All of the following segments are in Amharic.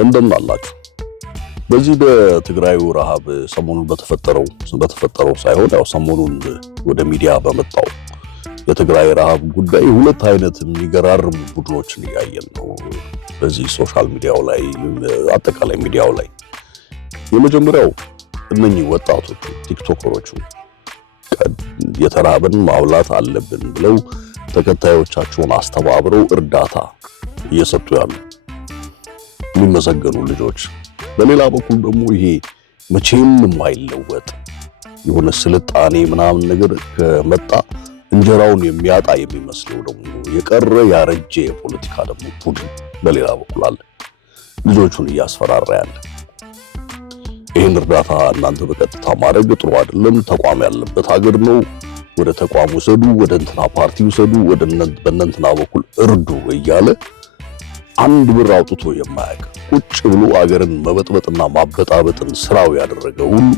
እንደምን አላችሁ? በዚህ በትግራዩ ረሃብ ሰሞኑን በተፈጠረው ሳይሆን ያው ሰሞኑን ወደ ሚዲያ በመጣው የትግራይ ረሃብ ጉዳይ ሁለት አይነት የሚገራርም ቡድኖችን እያየን ነው። በዚህ ሶሻል ሚዲያው ላይ አጠቃላይ ሚዲያው ላይ የመጀመሪያው እነኚህ ወጣቶቹ ቲክቶከሮቹ የተራበን ማብላት አለብን ብለው ተከታዮቻቸውን አስተባብረው እርዳታ እየሰጡ ያሉ የሚመሰገኑ ልጆች፣ በሌላ በኩል ደግሞ ይሄ መቼም የማይለወጥ የሆነ ስልጣኔ ምናምን ነገር ከመጣ እንጀራውን የሚያጣ የሚመስለው ደግሞ የቀረ ያረጀ የፖለቲካ ደግሞ ቡድን በሌላ በኩል አለ፣ ልጆቹን እያስፈራራ ያለ። ይህን እርዳታ እናንተ በቀጥታ ማድረግ ጥሩ አይደለም፣ ተቋም ያለበት ሀገር ነው፣ ወደ ተቋም ውሰዱ፣ ወደ እንትና ፓርቲ ውሰዱ፣ ወደ በእነንትና በኩል እርዱ እያለ አንድ ብር አውጥቶ የማያውቅ ቁጭ ብሎ አገርን መበጥበጥና ማበጣበጥን ስራው ያደረገ ሁሉ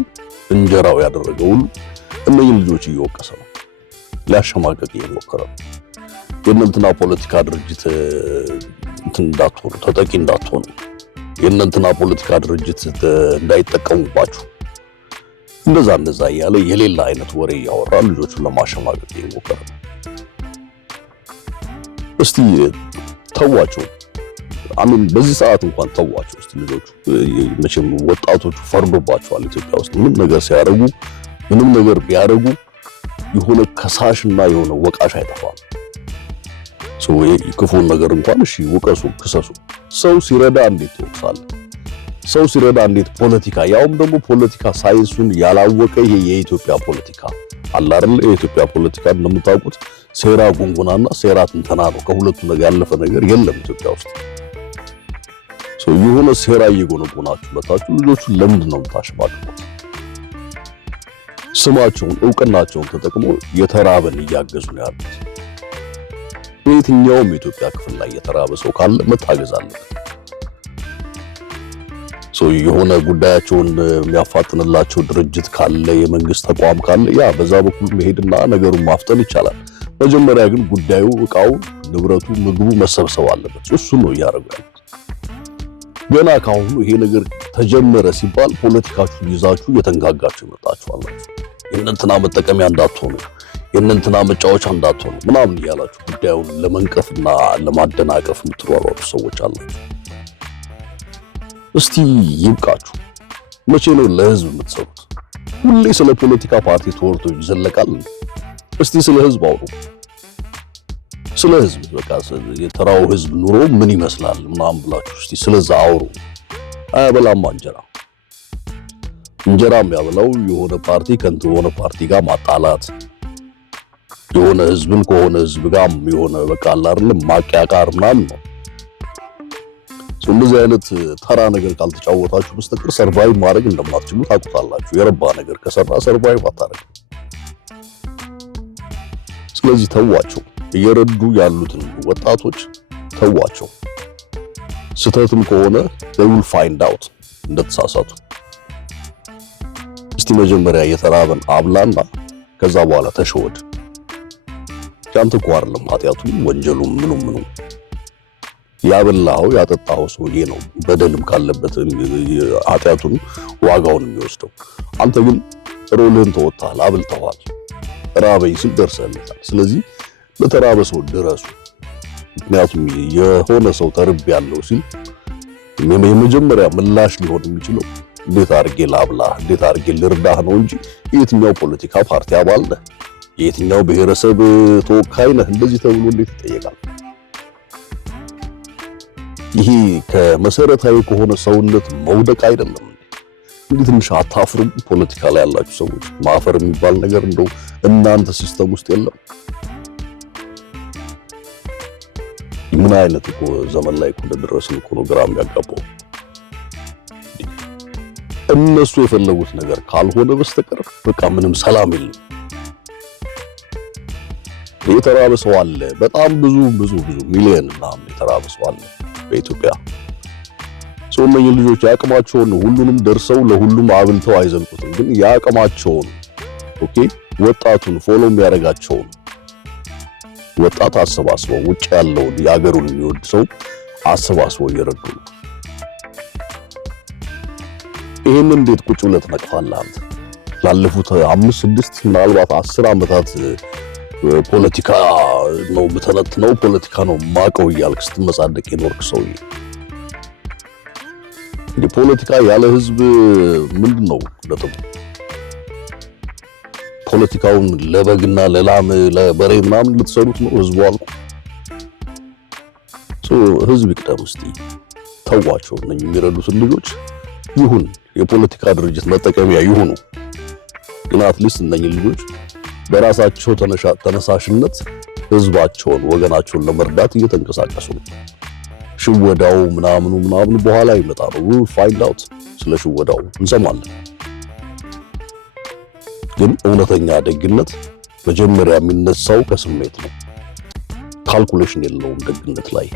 እንጀራው ያደረገ ሁሉ እነኝህ ልጆች እየወቀሰ ነው፣ ሊያሸማቀቅ እየሞከረ ነው። የእነንትና ፖለቲካ ድርጅት እንዳትሆኑ፣ ተጠቂ እንዳትሆኑ፣ የእነንትና ፖለቲካ ድርጅት እንዳይጠቀሙባችሁ እንደዛ እያለ የሌላ አይነት ወሬ እያወራ ልጆቹን ለማሸማቀቅ እየሞከረ ነው። እስቲ ተዋቸው። አሁን በዚህ ሰዓት እንኳን ተዋቸው እስቲ ልጆቹ። መቼም ወጣቶቹ ፈርዶባቸዋል። ኢትዮጵያ ውስጥ ምን ነገር ሲያደርጉ ምንም ነገር ቢያደርጉ የሆነ ከሳሽና የሆነ ወቃሽ አይጠፋም። ሰው ክፉን ነገር እንኳን እሺ ወቀሱ፣ ክሰሱ። ሰው ሲረዳ እንዴት ትወቅሳለህ? ሰው ሲረዳ እንዴት ፖለቲካ፣ ያውም ደግሞ ፖለቲካ ሳይንሱን ያላወቀ ይሄ የኢትዮጵያ ፖለቲካ አለ አይደል? የኢትዮጵያ ፖለቲካ እንደምታውቁት ሴራ ጉንጉናና ሴራ ትንተና ነው። ከሁለቱ ነገር ያለፈ ነገር የለም ኢትዮጵያ ውስጥ። ሰው የሆነ ሴራ እየጎነጎናችሁ መጣችሁ። ልጆቹን ለምንድን ነው የምታሽማቅቁት? ስማቸውን እውቅናቸውን ተጠቅሞ የተራበን እያገዙ ነው ያሉት። በየትኛውም የኢትዮጵያ ክፍል ላይ የተራበ ሰው ካለ መታገዝ አለበት። ሰው የሆነ ጉዳያቸውን የሚያፋጥንላቸው ድርጅት ካለ፣ የመንግስት ተቋም ካለ ያ በዛ በኩል መሄድና ነገሩን ማፍጠን ይቻላል። መጀመሪያ ግን ጉዳዩ፣ እቃው፣ ንብረቱ፣ ምግቡ መሰብሰብ አለበት። እሱ ነው እያደረጉ ያሉት። ገና ካሁኑ ይሄ ነገር ተጀመረ ሲባል ፖለቲካችሁን ይዛችሁ እየተንጋጋችሁ ይመጣችኋላችሁ። የእነንትና መጠቀሚያ እንዳትሆኑ፣ የእነንትና መጫወቻ እንዳትሆኑ ምናምን እያላችሁ ጉዳዩን ለመንቀፍና ለማደናቀፍ የምትሯሯጡ ሰዎች አላችሁ። እስቲ ይብቃችሁ። መቼ ነው ለህዝብ የምትሰሩት? ሁሌ ስለ ፖለቲካ ፓርቲ ተወርቶ ይዘለቃል። እስቲ ስለ ህዝብ አውሩ። ስለ ህዝብ በቃ የተራው ህዝብ ኑሮ ምን ይመስላል ምናምን ብላችሁ እስቲ ስለዛ አውሩ። አያበላም እንጀራ የሚያበላው የሆነ ፓርቲ ከሆነ ፓርቲ ጋር ማጣላት፣ የሆነ ህዝብን ከሆነ ህዝብ ጋር የሆነ በቃ አይደለም ማቂያቃር ምናምን ነው። እንደዚህ አይነት ተራ ነገር ካልተጫወታችሁ በስተቀር ሰርቫይቭ ማድረግ እንደማትችሉ ታውቁታላችሁ። የረባ ነገር ከሰራ ሰርቫይቭ አታረጉ። ስለዚህ ተዋቸው። እየረዱ ያሉትን ወጣቶች ተዋቸው። ስተትም ከሆነ they will find out እንደተሳሳቱ። እስቲ መጀመሪያ የተራበን አብላና ከዛ በኋላ ተሸወድ። ያንተ እኮ አይደለም ኃጢያቱም ወንጀሉም ምኑ ያበላው ያጠጣው ሰውዬ ነው በደልም ካለበት ኃጢያቱን ዋጋውን የሚወስደው። አንተ ግን ሮልህን ተወጣል፣ አብልተዋል፣ ራበኝ ሲል ደርሰህለታል። ስለዚህ ለተራበ ሰው ድረሱ። ምክንያቱም የሆነ ሰው ተርብ ያለው ሲል የመጀመሪያ ምላሽ ሊሆን የሚችለው እንዴት አድርጌ ላብላ፣ እንዴት አድርጌ ልርዳህ ነው እንጂ የትኛው ፖለቲካ ፓርቲ አባል ነህ፣ የትኛው ብሔረሰብ ተወካይ ነህ እንደዚህ ተብሎ እንዴት ይጠየቃል? ይሄ ከመሰረታዊ ከሆነ ሰውነት መውደቅ አይደለም። እንዴት ትንሽ አታፍሩም? ፖለቲካ ላይ ያላችሁ ሰዎች ማፈር የሚባል ነገር እንደው እናንተ ሲስተም ውስጥ የለም? ምን አይነት እኮ ዘመን ላይ እኮ እንደደረስን እኮ ነው ግራ የሚያጋባው። እነሱ የፈለጉት ነገር ካልሆነ በስተቀር በቃ ምንም ሰላም የለም። የተራበ ሰው አለ፣ በጣም ብዙ ሚሊዮን እና የተራበ ሰው አለ በኢትዮጵያ። ሰው እነኚህ ልጆች ያቅማቸውን ሁሉንም ደርሰው ለሁሉም አብልተው አይዘልቁትም። ግን ያቅማቸውን ኦኬ ወጣቱን ፎሎ የሚያደርጋቸውን ወጣት አሰባስበው ውጭ ያለውን የሀገሩን የሚወድ ሰው አሰባስበው እየረዱ ነው። ይሄንን እንዴት ቁጭ ብለህ ትነቅፋለህ አንተ? ላለፉት 5 6 ምናልባት 10 ዓመታት ፖለቲካ ነው ብተነትነው ፖለቲካ ነው ማቀው እያልክ ስትመጻደቅ የኖርክ ሰውዬ እንደ ፖለቲካ ያለ ህዝብ ምንድነው ለጥሙ? ፖለቲካውን ለበግና ለላም ለበሬ ምናምን ልትሰሩት ነው ህዝቡ አልኩ። ህዝብ ይቅደም እስቲ ተዋቸው። እነኚህ የሚረዱትን ልጆች ይሁን የፖለቲካ ድርጅት መጠቀሚያ ይሁኑ። ግን አትሊስት እነኚህ ልጆች በራሳቸው ተነሳሽነት ህዝባቸውን ወገናቸውን ለመርዳት እየተንቀሳቀሱ ነው። ሽወዳው ምናምኑ በኋላ ይመጣሉ። ፋይንድ አውት ስለ ሽወዳው እንሰማለን። ግን እውነተኛ ደግነት መጀመሪያ የሚነሳው ከስሜት ነው። ካልኩሌሽን የለውም ደግነት ላይ።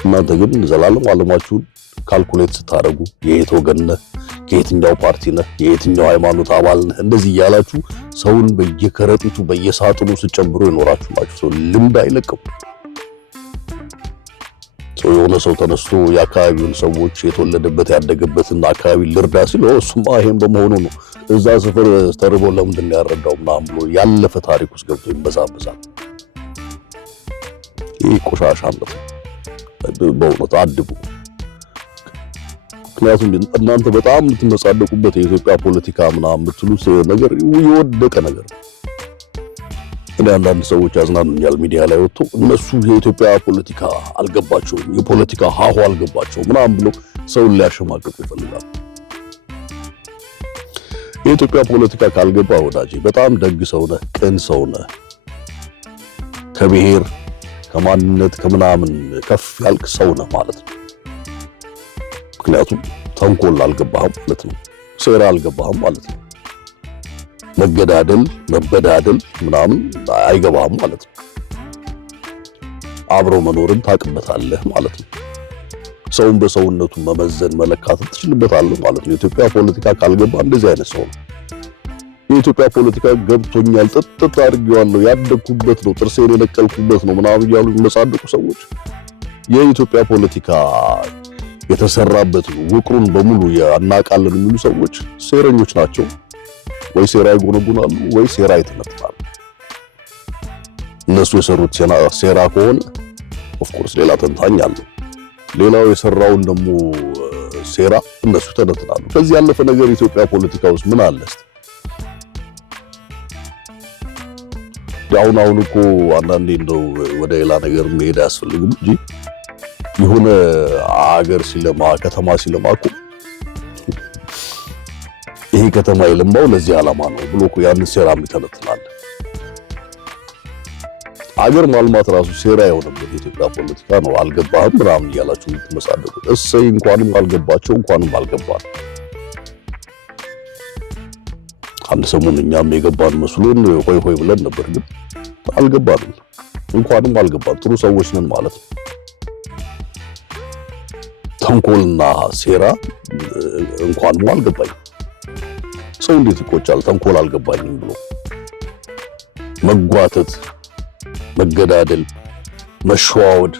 እናንተ ግን ዘላለም ዓለማችሁን ካልኩሌት ስታደርጉ የየት ወገን ነህ፣ ከየትኛው ፓርቲ ነህ፣ የየትኛው ሃይማኖት አባል ነህ፣ እንደዚህ እያላችሁ ሰውን በየከረጢቱ በየሳጥኑ ስጨምሩ የኖራችሁ ናችሁ። ሰው ልምድ አይለቅም። ሰው የሆነ ሰው ተነስቶ የአካባቢውን ሰዎች የተወለደበት ያደገበትን አካባቢ ልርዳ ሲል እሱማ ይሄን በመሆኑ ነው እዛ ሰፈር ተርቦ ለምንድን ነው ያረዳው ምናምን ብሎ ያለፈ ታሪክ ውስጥ ገብቶ ይበዛበዛል። ይህ ቆሻሻነት በእውነት አድቡ። ምክንያቱም እናንተ በጣም የምትመጻደቁበት የኢትዮጵያ ፖለቲካ ምናምን የምትሉት ነገር የወደቀ ነገር ነው። እኔ አንዳንድ ሰዎች ያዝናኑኛል ሚዲያ ላይ ወጥቶ እነሱ የኢትዮጵያ ፖለቲካ አልገባቸውም፣ የፖለቲካ ሀሁ አልገባቸውም ምናምን ብሎ ሰውን ሊያሸማቅቁ ይፈልጋሉ። የኢትዮጵያ ፖለቲካ ካልገባ ወዳጄ በጣም ደግ ሰው ነህ፣ ቅን ሰው ነህ፣ ከብሔር ከማንነት ከምናምን ከፍ ያልክ ሰው ነህ ማለት ነው። ምክንያቱም ተንኮል አልገባህም ማለት ነው። ሴራ አልገባህም ማለት ነው። መገዳደል መበዳደል ምናምን አይገባህም ማለት ነው። አብሮ መኖርን ታውቅበታለህ ማለት ነው። ሰውን በሰውነቱ መመዘን መለካት ትችልበታለህ ማለት ነው። የኢትዮጵያ ፖለቲካ ካልገባ እንደዚህ አይነት ሰው ነው። የኢትዮጵያ ፖለቲካ ገብቶኛል፣ ጥጥጥ አድርጌዋለሁ፣ ያደግኩበት ነው፣ ጥርሴን የነቀልኩበት ነው ምናምን እያሉ የሚመጻደቁ ሰዎች የኢትዮጵያ ፖለቲካ የተሰራበት ውቅሩን በሙሉ ያናቃለን የሚሉ ሰዎች ሴረኞች ናቸው። ወይ ሴራ ይጎነጉናሉ ወይ ሴራ ይተነትናሉ። እነሱ የሰሩት ሴራ ከሆነ ኦፍ ኮርስ ሌላ ተንታኝ አለ። ሌላው የሰራውን ደግሞ ሴራ እነሱ ተነትናሉ። ከዚህ ያለፈ ነገር ኢትዮጵያ ፖለቲካ ውስጥ ምን አለ እስቲ? አሁን እኮ አንዳንዴ እንደው ወደ ሌላ ነገር መሄድ አያስፈልግም እንጂ የሆነ አገር ሲለማ ከተማ ሲለማ እኮ ይሄ ከተማ የለማው ለዚህ ዓላማ ነው ብሎ እኮ ያንን ሴራ ይተነትናል። አገር ማልማት ራሱ ሴራ የሆነበት የኢትዮጵያ ፖለቲካ ነው። አልገባህም ምናምን እያላችሁ የምትመጻደቁ እሰይ እንኳንም አልገባቸው እንኳንም አልገባን። አንድ ሰሞን እኛም የገባን መስሎን ሆይ ሆይ ብለን ነበር፣ ግን አልገባንም። እንኳንም አልገባን። ጥሩ ሰዎች ነን ማለት ነው። ተንኮልና ሴራ እንኳንም አልገባኝ። ሰው እንዴት ይቆጫል ተንኮል አልገባኝም ብሎ? መጓተት፣ መገዳደል፣ መሸዋወድ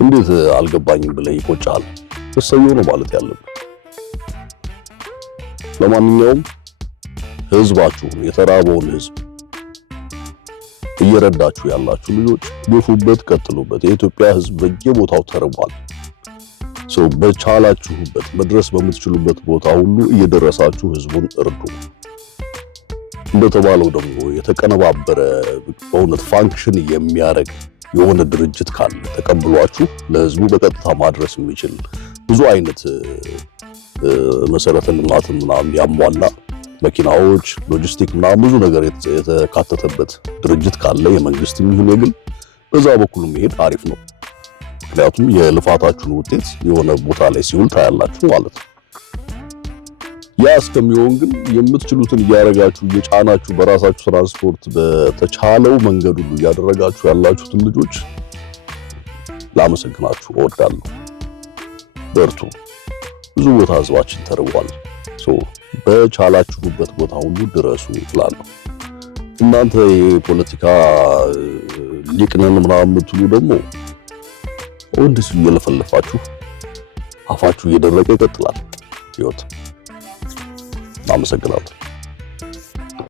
እንዴት አልገባኝም ብለህ ይቆጫል? እሰየው ነው ማለት ያለብን። ለማንኛውም ህዝባችሁን የተራበውን ህዝብ እየረዳችሁ ያላችሁ ልጆች ግፉበት፣ ቀጥሉበት። የኢትዮጵያ ህዝብ በየቦታው ተርቧል። ሰው በቻላችሁበት መድረስ በምትችሉበት ቦታ ሁሉ እየደረሳችሁ ህዝቡን እርዱ። እንደተባለው ደግሞ የተቀነባበረ በእውነት ፋንክሽን የሚያደርግ የሆነ ድርጅት ካለ ተቀብሏችሁ ለህዝቡ በቀጥታ ማድረስ የሚችል ብዙ አይነት መሰረተ ልማት ምናምን ያሟላ መኪናዎች፣ ሎጂስቲክ ምናምን ብዙ ነገር የተካተተበት ድርጅት ካለ የመንግስትም ይሁን የግል በዛ በኩል መሄድ አሪፍ ነው። ምክንያቱም የልፋታችሁን ውጤት የሆነ ቦታ ላይ ሲውል ታያላችሁ ማለት ነው። ያ እስከሚሆን ግን የምትችሉትን እያደረጋችሁ እየጫናችሁ በራሳችሁ ትራንስፖርት በተቻለው መንገድ ሁሉ እያደረጋችሁ ያላችሁትን ልጆች ላመሰግናችሁ እወዳለሁ። በርቱ። ብዙ ቦታ ህዝባችን ተርቧል። በቻላችሁበት ቦታ ሁሉ ድረሱ እላለሁ። እናንተ የፖለቲካ ሊቅ ነን ምናምን የምትሉ ደግሞ እንደዚህ እየለፈለፋችሁ አፋችሁ እየደረቀ ይቀጥላል ህይወት። አመሰግናለሁ።